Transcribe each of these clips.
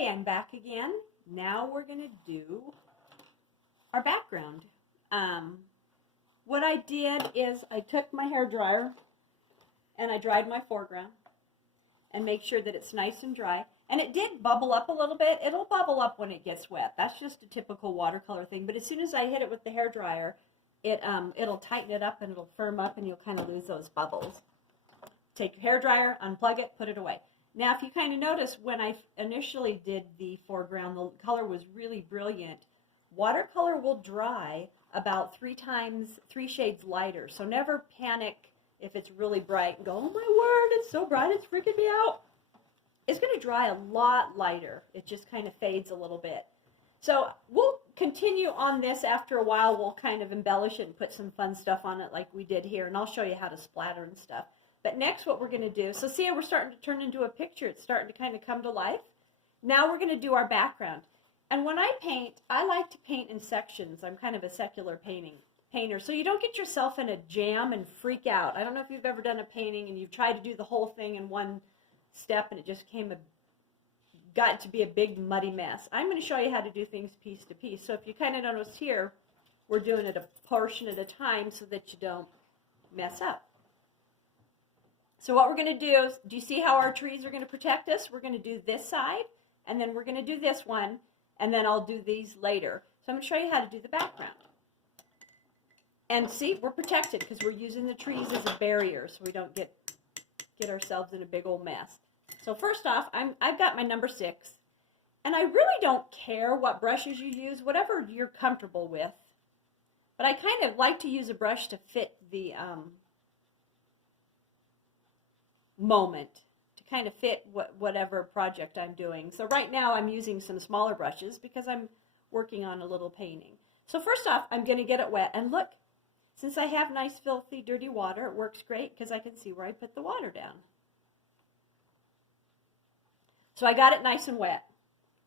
Okay, I'm back again. Now we're going to do our background. What I did is I took my hair dryer and I dried my foreground and make sure that it's nice and dry. And it did bubble up a little bit. It'll bubble up when it gets wet. That's just a typical watercolor thing. But as soon as I hit it with the hair dryer, it'll tighten it up and it'll firm up and you'll kind of lose those bubbles. Take your hair dryer, unplug it, put it away. Now, if you kind of notice, when I initially did the foreground, the color was really brilliant. Watercolor will dry about 3 shades lighter. So never panic if it's really bright and go, oh my word, it's so bright, it's freaking me out. It's going to dry a lot lighter. It just kind of fades a little bit. So we'll continue on this after a while. We'll kind of embellish it and put some fun stuff on it like we did here. And I'll show you how to splatter and stuff. But next what we're going to do, so see how we're starting to turn into a picture. It's starting to kind of come to life. Now we're going to do our background. And when I paint, I like to paint in sections. I'm kind of a secular painter. So you don't get yourself in a jam and freak out. I don't know if you've ever done a painting and you've tried to do the whole thing in one step and it just got to be a big muddy mess. I'm going to show you how to do things piece to piece. So if you kind of notice here, we're doing it a portion at a time so that you don't mess up. So what we're going to do you see how our trees are going to protect us? We're going to do this side, and then we're going to do this one, and then I'll do these later. So I'm going to show you how to do the background. And see, we're protected because we're using the trees as a barrier so we don't get ourselves in a big old mess. So first off, I've got my number 6, and I really don't care what brushes you use, whatever you're comfortable with. But I kind of like to use a brush to fit the moment, to kind of fit whatever project I'm doing. So right now I'm using some smaller brushes because I'm working on a little painting. So first off, I'm going to get it wet. And look, since I have nice filthy dirty water, it works great because I can see where I put the water down. So I got it nice and wet.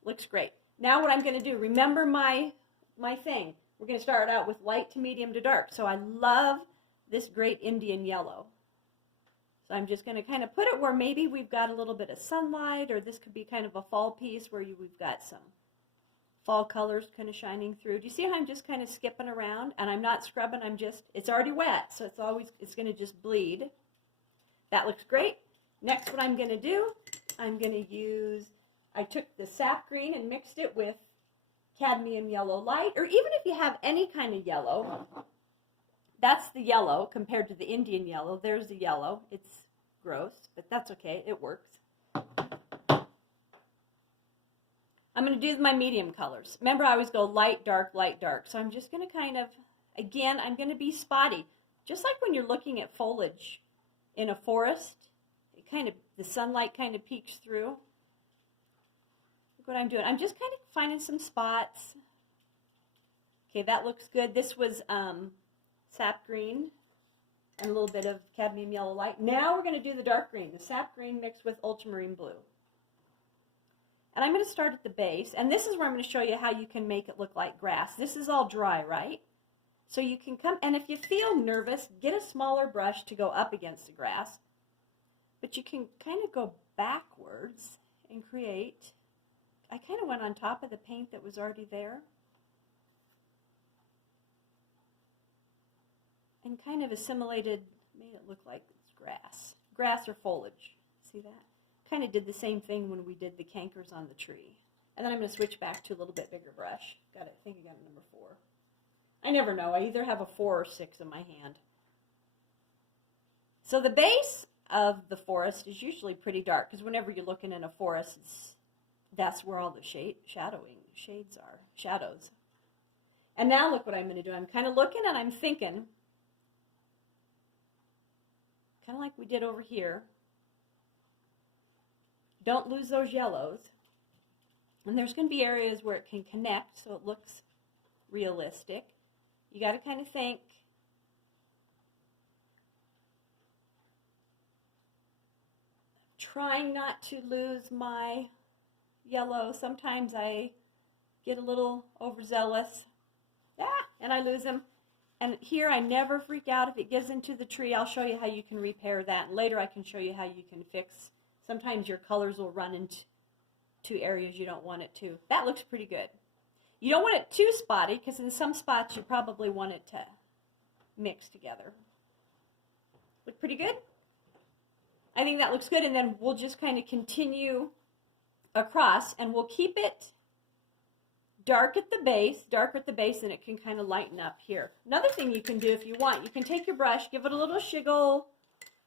Looks great. Now what I'm going to do, remember my thing. We're going to start out with light to medium to dark. So I love this great Indian yellow. So I'm just going to kind of put it where maybe we've got a little bit of sunlight, or this could be kind of a fall piece where we've got some fall colors kind of shining through. Do you see how I'm just kind of skipping around? And I'm not scrubbing, it's already wet, so it's going to just bleed. That looks great. Next, what I'm going to do, I took the sap green and mixed it with cadmium yellow light, or even if you have any kind of yellow. That's the yellow compared to the Indian yellow. There's the yellow. It's gross, but that's okay. It works. I'm going to do my medium colors. Remember, I always go light, dark, light, dark. So I'm just going to kind of, again, I'm going to be spotty. Just like when you're looking at foliage in a forest, the sunlight kind of peeks through. Look what I'm doing. I'm just kind of finding some spots. Okay, that looks good. This was sap green and a little bit of cadmium yellow light. Now we're going to do the dark green, the sap green mixed with ultramarine blue. And I'm going to start at the base, and this is where I'm going to show you how you can make it look like grass. This is all dry, right? So you can come, and if you feel nervous, get a smaller brush to go up against the grass. But you can kind of go backwards and create. I kind of went on top of the paint that was already there. And kind of assimilated, made it look like it's grass or foliage. See that? Kind of did the same thing when we did the cankers on the tree. And then I'm going to switch back to a little bit bigger brush. I think I got a number 4. I never know. I either have a 4 or 6 in my hand. So the base of the forest is usually pretty dark because whenever you're looking in a forest, that's where all the shades are, shadows. And now look what I'm going to do. I'm kind of looking and I'm thinking, kind of like we did over here. Don't lose those yellows. And there's going to be areas where it can connect so it looks realistic. You got to kind of think, trying not to lose my yellow. Sometimes I get a little overzealous. And I lose them. And here I never freak out if it gets into the tree. I'll show you how you can repair that. And later I can show you how you can fix. Sometimes your colors will run to areas you don't want it to. That looks pretty good. You don't want it too spotty because in some spots you probably want it to mix together. Look pretty good? I think that looks good, and then we'll just kind of continue across, and we'll keep it darker at the base, and it can kind of lighten up here. Another thing you can do if you want, you can take your brush, give it a little shiggle,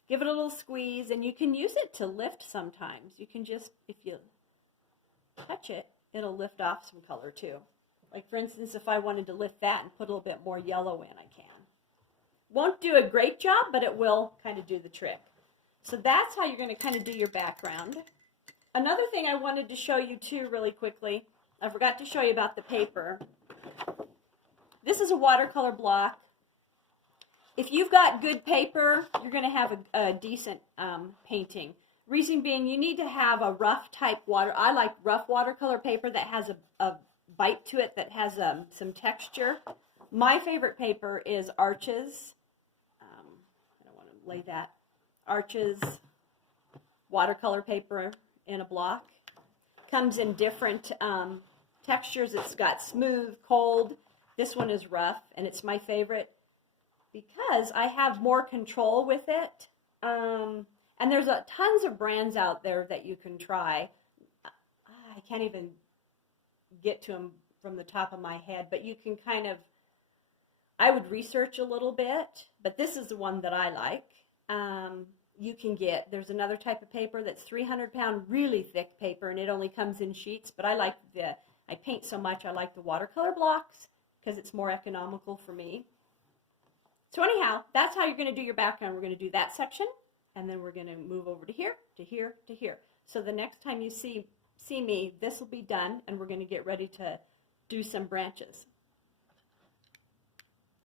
give it a little squeeze, and you can use it to lift sometimes. You can just, if you touch it, it'll lift off some color too. Like for instance, if I wanted to lift that and put a little bit more yellow in, I can. Won't do a great job, but it will kind of do the trick. So that's how you're going to kind of do your background. Another thing I wanted to show you too really quickly, I forgot to show you about the paper. This is a watercolor block. If you've got good paper, you're going to have a decent painting. Reason being, you need to have a rough type I like rough watercolor paper that has a bite to it, that has some texture. My favorite paper is Arches. I don't want to lay that. Arches watercolor paper in a block. Comes in different textures. It's got smooth, cold. This one is rough, and it's my favorite because I have more control with it. And there's tons of brands out there that you can try. I can't even get to them from the top of my head, but you can kind of, I would research a little bit, but this is the one that I like. You can get, there's another type of paper that's 300-pound, really thick paper, and it only comes in sheets, but I paint so much, I like the watercolor blocks because it's more economical for me. So anyhow, that's how you're going to do your background. We're going to do that section, and then we're going to move over to here, to here, to here. So the next time you see me, this will be done, and we're going to get ready to do some branches.